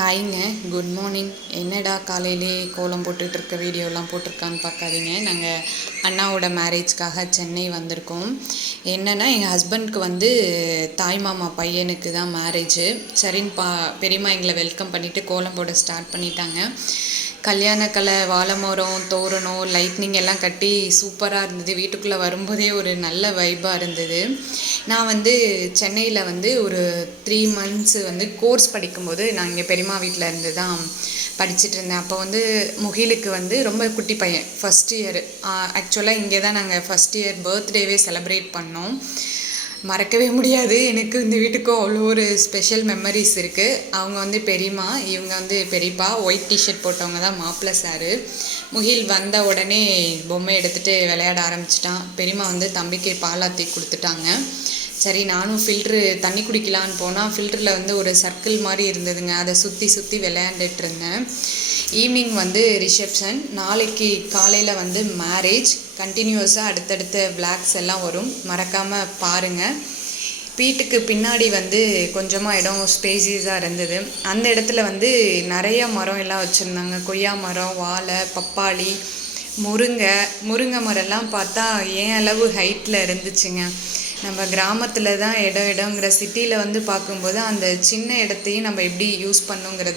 ஹாய்ங்க, good morning. என்னடா காலையிலே கோலம் போட்டுட்ருக்க வீடியோலாம் போட்டிருக்கான்னு பார்க்காதீங்க. நாங்கள் அண்ணாவோட மேரேஜ்க்காக சென்னை வந்திருக்கோம். என்னென்னா எங்கள் ஹஸ்பண்ட்க்கு வந்து தாய் மாமா பையனுக்கு தான் மேரேஜு. சரின்னு பெரியம்மா எங்களை வெல்கம் பண்ணிவிட்டு கோலம் போட ஸ்டார்ட் பண்ணிட்டாங்க. கல்யாண கலை, வாழை மரம், தோரணம், லைட்னிங் எல்லாம் கட்டி சூப்பராக இருந்தது. வீட்டுக்குள்ளே வரும்போதே ஒரு நல்ல வைப்பாக இருந்தது. நான் வந்து சென்னையில் வந்து ஒரு 3 months வந்து கோர்ஸ் படிக்கும்போது நான் இங்கே பெரியம்மா வீட்டில் இருந்து தான் படிச்சுட்டு இருந்தேன். அப்போ வந்து முகிலுக்கு வந்து ரொம்ப குட்டி பையன், ஃபஸ்ட் இயர். ஆக்சுவலாக இங்கே தான் நாங்கள் ஃபஸ்ட் இயர் பர்த்டேவே செலிப்ரேட் பண்ணோம். மறக்கவே முடியாது. எனக்கு இந்த வீட்டுக்கும் அவ்வளோ ஒரு ஸ்பெஷல் மெமரிஸ் இருக்குது. அவங்க வந்து பெரியம்மா, இவங்க வந்து பெரியப்பா. ஒயிட் டிஷர்ட் போட்டவங்க தான் மாப்பிள்ளை சாரு. முகில் வந்த உடனே பொம்மை எடுத்துகிட்டு விளையாட ஆரம்பிச்சிட்டான். பெரியம்மா வந்து தம்பிக்கு பாலாத்தி கொடுத்துட்டாங்க. சரி, நானும் ஃபில்ட்ரு தண்ணி குடிக்கலான்னு போனால் ஃபில்டரில் வந்து ஒரு சர்க்கிள் மாதிரி இருந்ததுங்க. அதை சுற்றி சுற்றி விளையாண்டுட்டு இருந்தேன். ஈவினிங் வந்து ரிசப்ஷன். நாளைக்கு காலையில் வந்து மேரேஜ். கண்டினியூஸாக அடுத்தடுத்த விளாக்ஸ் எல்லாம் வரும், மறக்காமல் பாருங்கள். வீட்டுக்கு பின்னாடி வந்து கொஞ்சமாக இடம் ஸ்பேசியஸாக இருந்தது. அந்த இடத்துல வந்து நிறைய மரம் எல்லாம் வச்சுருந்தாங்க. கொய்யா மரம், வாழை, பப்பாளி, முருங்கை மரம்லாம் பார்த்தா ஏன் அளவு ஹைட்டில் இருந்துச்சுங்க. நம்ம கிராமத்தில் தான் இடங்கிற சிட்டியில் வந்து பார்க்கும்போது அந்த சின்ன இடத்தையும் நம்ம எப்படி யூஸ் பண்ணுங்கிறதே